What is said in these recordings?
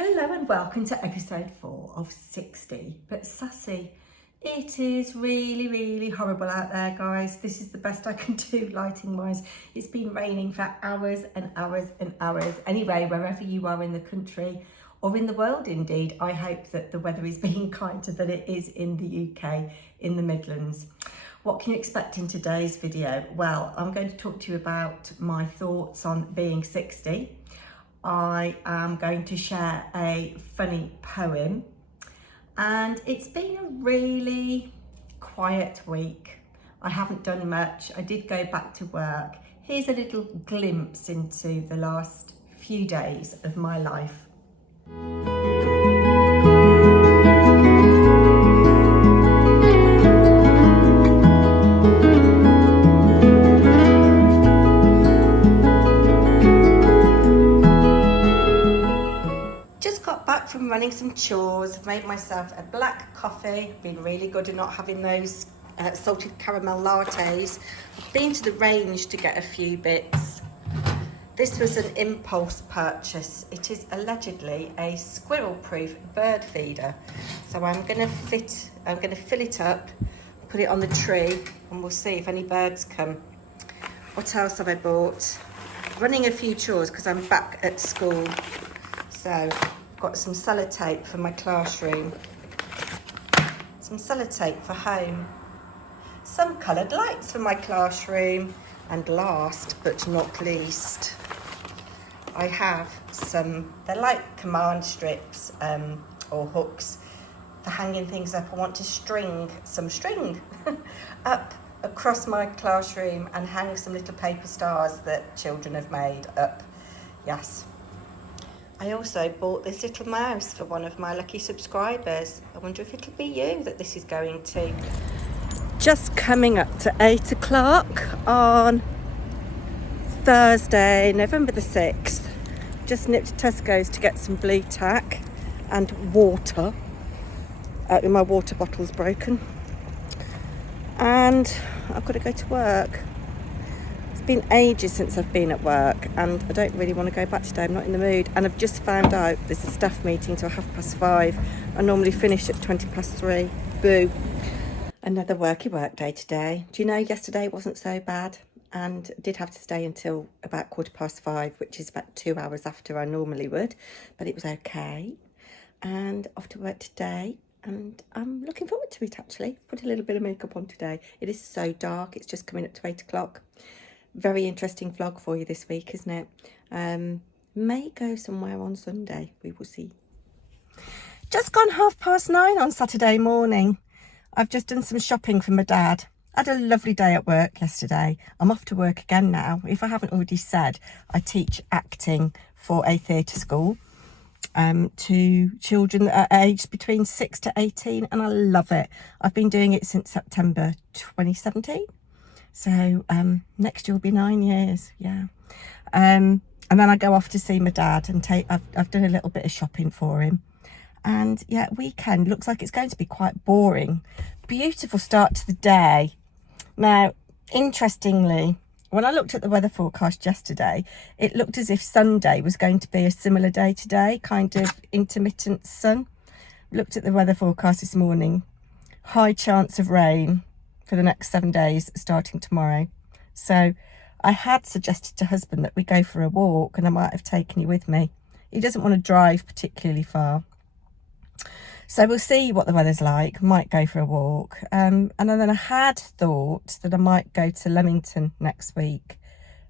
Hello and welcome to episode 4 of 60 but sassy. It is really horrible out there, guys. This is the best I can do lighting wise. It's been raining for hours and hours and hours. Anyway, wherever you are in the country or in the world indeed, I hope that the weather is being kinder than it is in the UK, in the Midlands. What can you expect in today's video? Well, I'm going to talk to you about my thoughts on being 60. I am going to share a funny poem, and it's been a really quiet week. I haven't done much. I did go back to work. Here's a little glimpse into the last few days of my life. From running some chores, I've made myself a black coffee. Been really good at not having those salted caramel lattes. I've been to the range to get a few bits. This was an impulse purchase. It is allegedly a squirrel-proof bird feeder. So I'm gonna fill it up, put it on the tree, and we'll see if any birds come. What else have I bought? Running a few chores because I'm back at school. So got some sellotape for my classroom, some sellotape for home, some coloured lights for my classroom, and last but not least, I have they're like command strips or hooks for hanging things up. I want to string some string up across my classroom and hang some little paper stars that children have made up. Yes. I also bought this little mouse for one of my lucky subscribers. I wonder if it'll be you that this is going to. Just coming up to 8 o'clock on Thursday, November the 6th. Just nipped to Tesco's to get some blue tack and water. My water bottle's broken. And I've got to go to work. Been ages since I've been at work, and I don't really want to go back today. I'm not in the mood, and I've just found out there's a staff meeting till 5:30. I normally finish at 3:20. Boo. Another work day today. Do you know, yesterday wasn't so bad, and I did have to stay until about 5:15, which is about 2 hours after I normally would, but it was okay. And off to work today, and I'm looking forward to it actually. Put a little bit of makeup on today. It is so dark. It's just coming up to 8 o'clock. Very interesting vlog for you this week, isn't it? May go somewhere on Sunday. We will see. Just gone 9:30 on Saturday morning. I've just done some shopping for my dad. I had a lovely day at work yesterday. I'm off to work again now. If I haven't already said, I teach acting for a theatre school to children that are aged between 6 to 18, and I love it. I've been doing it since September 2017. So next year will be 9 years, yeah. And then I go off to see my dad and I've done a little bit of shopping for him. And yeah, weekend looks like it's going to be quite boring. Beautiful start to the day. Now, interestingly, when I looked at the weather forecast yesterday, it looked as if Sunday was going to be a similar day today, kind of intermittent sun. Looked at the weather forecast this morning, high chance of rain for the next 7 days starting tomorrow. So I had suggested to husband that we go for a walk, and I might have taken you with me. He doesn't want to drive particularly far. So we'll see what the weather's like. Might go for a walk. And then I had thought that I might go to Leamington next week,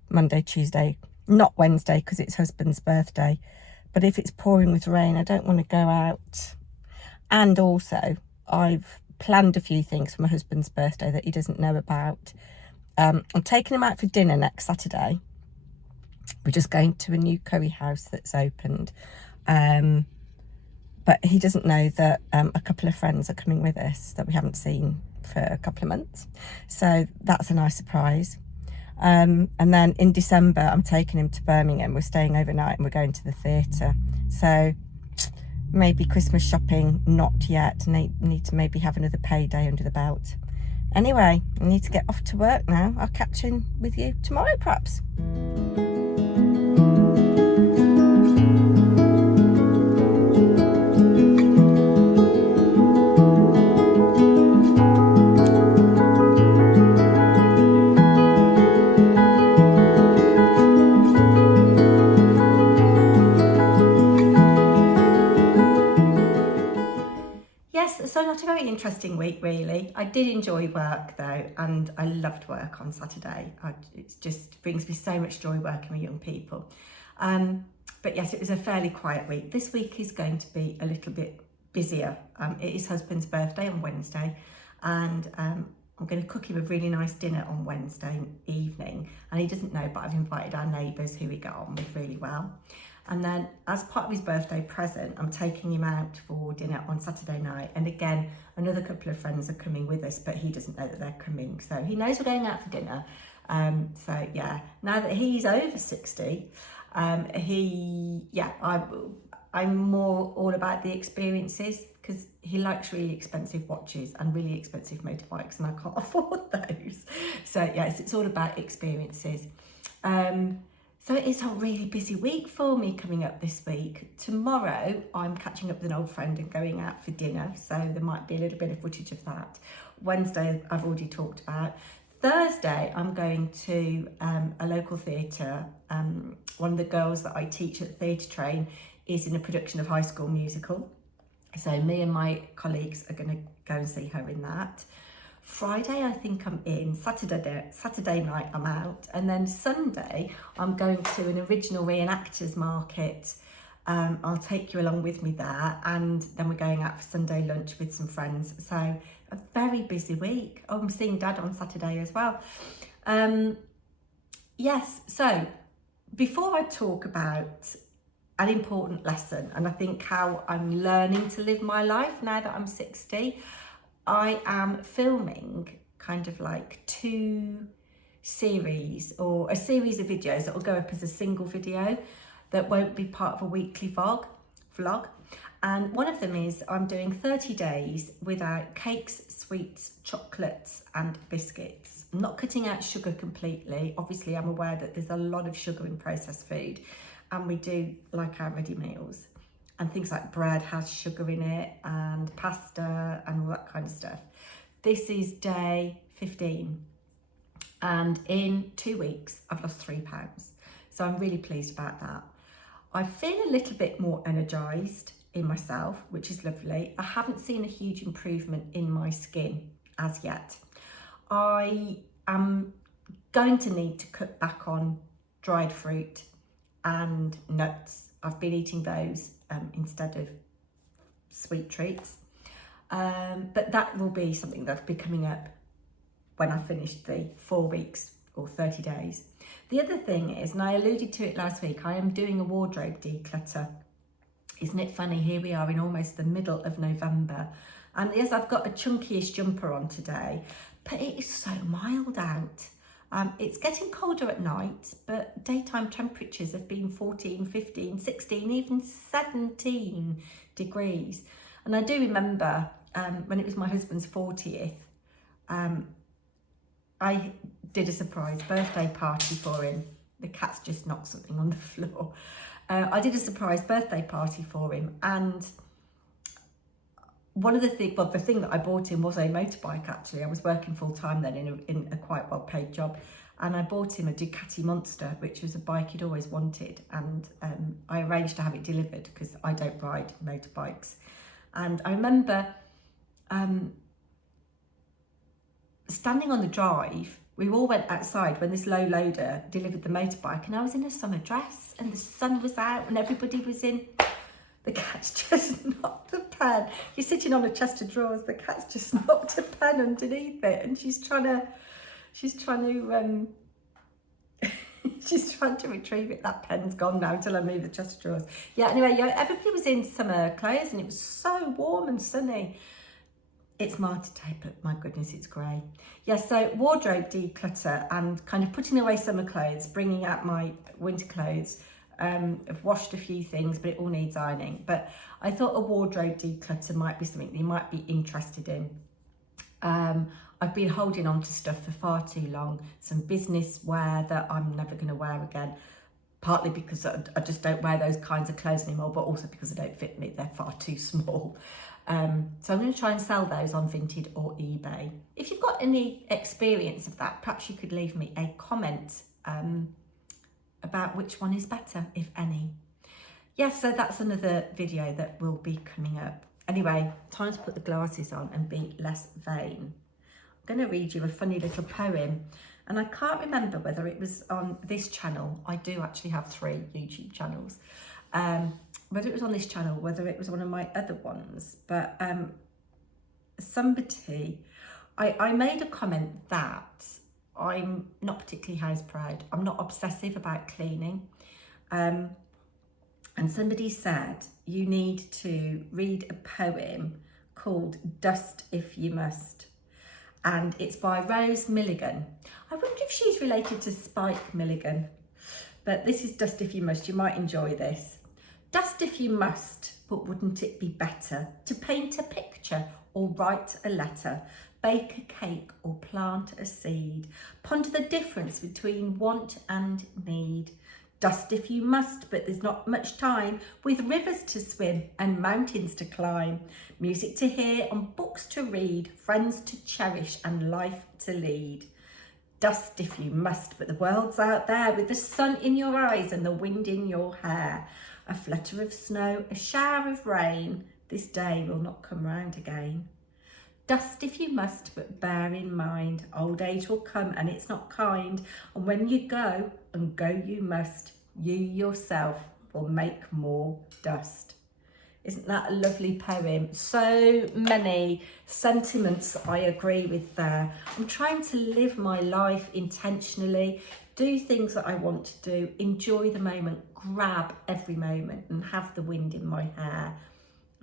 Monday, Tuesday, not Wednesday because it's husband's birthday. But if it's pouring with rain, I don't want to go out. And also I've planned a few things for my husband's birthday that he doesn't know about. I'm taking him out for dinner next Saturday. We're just going to a new curry house that's opened. But he doesn't know that a couple of friends are coming with us that we haven't seen for a couple of months. So that's a nice surprise. And then in December, I'm taking him to Birmingham. We're staying overnight and we're going to the theatre. So maybe Christmas shopping, not yet. Need to maybe have another payday under the belt. Anyway, I need to get off to work now. I'll catch in with you tomorrow, perhaps. So not a very interesting week, really. I did enjoy work though, and I loved work on Saturday. It just brings me so much joy working with young people. But yes, it was a fairly quiet week. This week is going to be a little bit busier. It is husband's birthday on Wednesday, and I'm going to cook him a really nice dinner on Wednesday evening, and he doesn't know, but I've invited our neighbours who we get on with really well. And then as part of his birthday present, I'm taking him out for dinner on Saturday night. And again, another couple of friends are coming with us, but he doesn't know that they're coming. So he knows we're going out for dinner. So yeah, now that he's over 60, I'm more all about the experiences, because he likes really expensive watches and really expensive motorbikes, and I can't afford those. So yes, it's all about experiences. So it's a really busy week for me coming up this week. Tomorrow, I'm catching up with an old friend and going out for dinner, so there might be a little bit of footage of that. Wednesday, I've already talked about. Thursday, I'm going to a local theatre. One of the girls that I teach at the Theatre Train is in a production of High School Musical. So me and my colleagues are going to go and see her in that. Friday, I think I'm in. Saturday night, I'm out. And then Sunday, I'm going to an original reenactors market. I'll take you along with me there. And then we're going out for Sunday lunch with some friends. So a very busy week. Oh, I'm seeing Dad on Saturday as well. Yes, so before I talk about an important lesson, and I think how I'm learning to live my life now that I'm 60, I am filming kind of like 2 series, or a series of videos that will go up as a single video that won't be part of a weekly vlog. And one of them is I'm doing 30 days without cakes, sweets, chocolates and biscuits. I'm not cutting out sugar completely. Obviously, I'm aware that there's a lot of sugar in processed food, and we do like our ready meals. And things like bread has sugar in it, and pasta and all that kind of stuff. This is day 15. And in 2 weeks, I've lost 3 pounds. So I'm really pleased about that. I feel a little bit more energised in myself, which is lovely. I haven't seen a huge improvement in my skin as yet. I am going to need to cut back on dried fruit and nuts. I've been eating those instead of sweet treats. But that will be something that'll be coming up when I finish the 4 weeks or 30 days. The other thing is, and I alluded to it last week, I am doing a wardrobe declutter. Isn't it funny? Here we are in almost the middle of November. And yes, I've got a chunkiest jumper on today, but it is so mild out. It's getting colder at night, but daytime temperatures have been 14, 15, 16, even 17 degrees. And I do remember when it was my husband's 40th, I did a surprise birthday party for him. The cat's just knocked something on the floor. I did a surprise birthday party for him, and one of the things, well, the thing that I bought him was a motorbike. Actually, I was working full time then in a quite well paid job, and I bought him a Ducati Monster, which was a bike he'd always wanted, and I arranged to have it delivered because I don't ride motorbikes. And I remember standing on the drive. We all went outside when this low loader delivered the motorbike, and I was in a summer dress and the sun was out and everybody was in. The cat's just knocked the pen. You're sitting on a chest of drawers, the cat's just knocked a pen underneath it, and she's trying to retrieve it. That pen's gone now until I move the chest of drawers. Yeah, anyway, yeah, everybody was in summer clothes and it was so warm and sunny. It's mild today, but my goodness, it's grey. Yes, so wardrobe declutter and kind of putting away summer clothes, bringing out my winter clothes. I've washed a few things, but it all needs ironing. But I thought a wardrobe declutter might be something that you might be interested in. I've been holding on to stuff for far too long. Some business wear that I'm never going to wear again. Partly because I just don't wear those kinds of clothes anymore, but also because they don't fit me. They're far too small. So I'm going to try and sell those on Vinted or eBay. If you've got any experience of that, perhaps you could leave me a comment about which one is better, if any. Yes, so that's another video that will be coming up. Anyway, time to put the glasses on and be less vain. I'm going to read you a funny little poem, and I can't remember whether it was on this channel. I do actually have 3 YouTube channels. Whether it was on this channel, whether it was one of my other ones, but somebody, I made a comment that I'm not particularly house proud. I'm not obsessive about cleaning. And somebody said, you need to read a poem called Dust If You Must. And it's by Rose Milligan. I wonder if she's related to Spike Milligan. But this is Dust If You Must. You might enjoy this. Dust if you must, but wouldn't it be better to paint a picture or write a letter, bake a cake or plant a seed? Ponder the difference between want and need. Dust if you must, but there's not much time, with rivers to swim and mountains to climb, music to hear and books to read, friends to cherish and life to lead. Dust if you must, but the world's out there with the sun in your eyes and the wind in your hair. A flutter of snow, a shower of rain, this day will not come round again. Dust if you must, but bear in mind, old age will come and it's not kind. And when you go, and go you must, you yourself will make more dust. Isn't that a lovely poem? So many sentiments I agree with there. I'm trying to live my life intentionally, do things that I want to do, enjoy the moment, grab every moment and have the wind in my hair.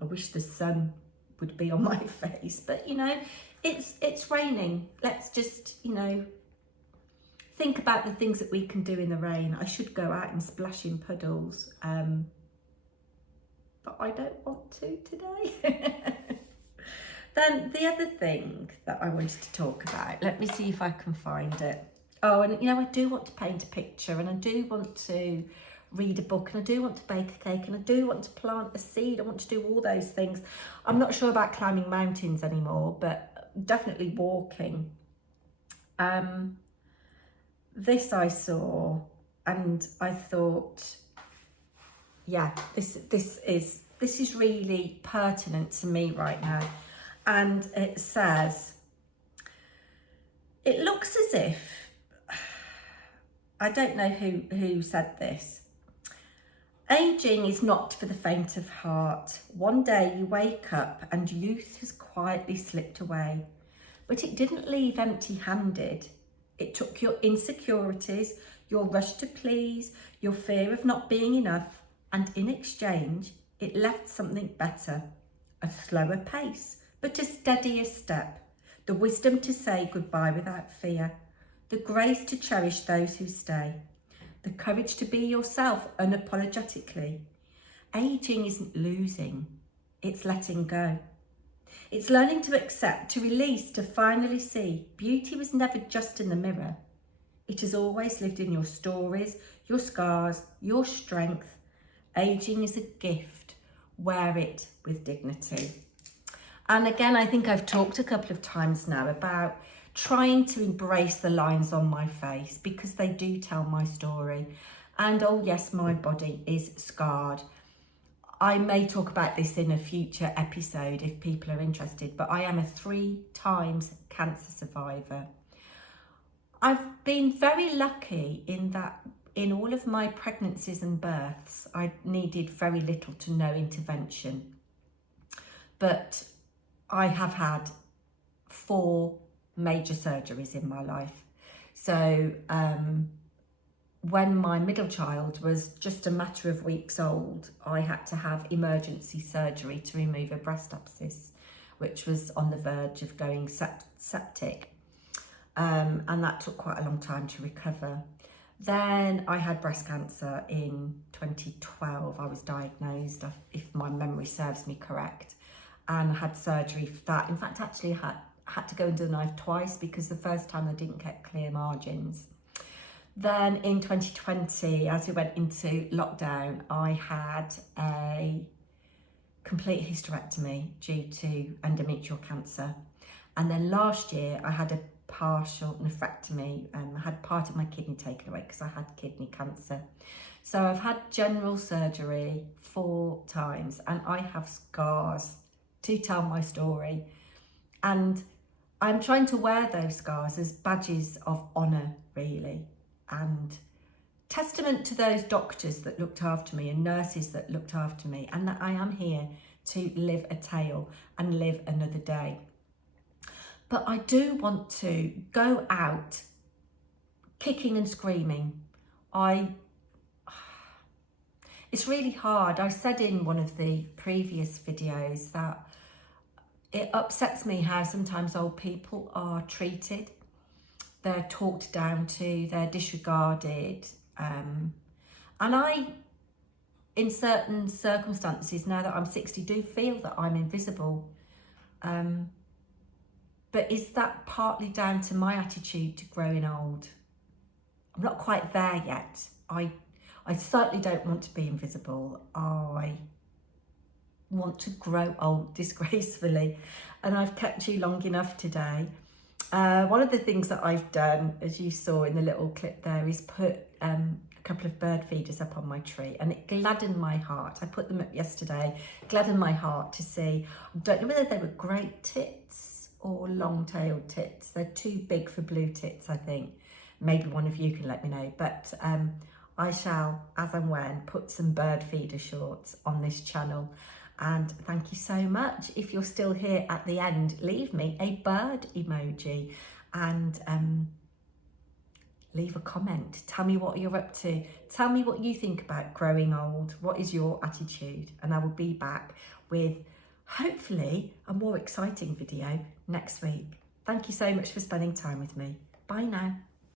I wish the sun would be on my face, but you know, it's raining. Let's just, you know, think about the things that we can do in the rain. I should go out and splash in puddles, but I don't want to today. Then the other thing that I wanted to talk about, let me see if I can find it. Oh, and you know, I do want to paint a picture, and I do want to read a book, and I do want to bake a cake, and I do want to plant a seed. I want to do all those things. I'm not sure about climbing mountains anymore, but definitely walking. This I saw and I thought, yeah, this is really pertinent to me right now. And it says, it looks as if, I don't know who said this, aging is not for the faint of heart. One day you wake up and youth has quietly slipped away, but it didn't leave empty-handed. It took your insecurities, your rush to please, your fear of not being enough, and in exchange, it left something better, a slower pace, but a steadier step, the wisdom to say goodbye without fear, the grace to cherish those who stay, the courage to be yourself unapologetically. Aging isn't losing, it's letting go. It's learning to accept, to release, to finally see. Beauty was never just in the mirror. It has always lived in your stories, your scars, your strength. Aging is a gift. Wear it with dignity. And again, I think I've talked a couple of times now about trying to embrace the lines on my face, because they do tell my story. And oh yes, my body is scarred. I may talk about this in a future episode if people are interested, but I am a 3 times cancer survivor. I've been very lucky in that in all of my pregnancies and births, I needed very little to no intervention. But I have had 4 major surgeries in my life. So when my middle child was just a matter of weeks old, I had to have emergency surgery to remove a breast abscess, which was on the verge of going septic. And that took quite a long time to recover. Then I had breast cancer in 2012. I was diagnosed, if my memory serves me correct, and I had surgery for that. In fact, actually had to go under the knife twice, because the first time I didn't get clear margins. Then in 2020, as we went into lockdown, I had a complete hysterectomy due to endometrial cancer. And then last year I had a partial nephrectomy. I had part of my kidney taken away because I had kidney cancer. So I've had general surgery 4 times, and I have scars to tell my story. And I'm trying to wear those scars as badges of honour, really, and testament to those doctors that looked after me and nurses that looked after me, and that I am here to live a tale and live another day. But I do want to go out kicking and screaming. It's really hard. I said in one of the previous videos that it upsets me how sometimes old people are treated. They're talked down to, they're disregarded. And I, in certain circumstances, now that I'm 60, do feel that I'm invisible. But is that partly down to my attitude to growing old? I'm not quite there yet. I certainly don't want to be invisible. I want to grow old disgracefully, and I've kept you long enough today. One of the things that I've done, as you saw in the little clip there, is put a couple of bird feeders up on my tree, and it gladdened my heart. I put them up yesterday, gladdened my heart to see. I don't know whether they were great tits or long-tailed tits. They're too big for blue tits, I think. Maybe one of you can let me know, but I shall, as and when, put some bird feeder shorts on this channel. And thank you so much. If you're still here at the end, leave me a bird emoji and leave a comment. Tell me what you're up to. Tell me what you think about growing old. What is your attitude? And I will be back with hopefully a more exciting video next week. Thank you so much for spending time with me. Bye now.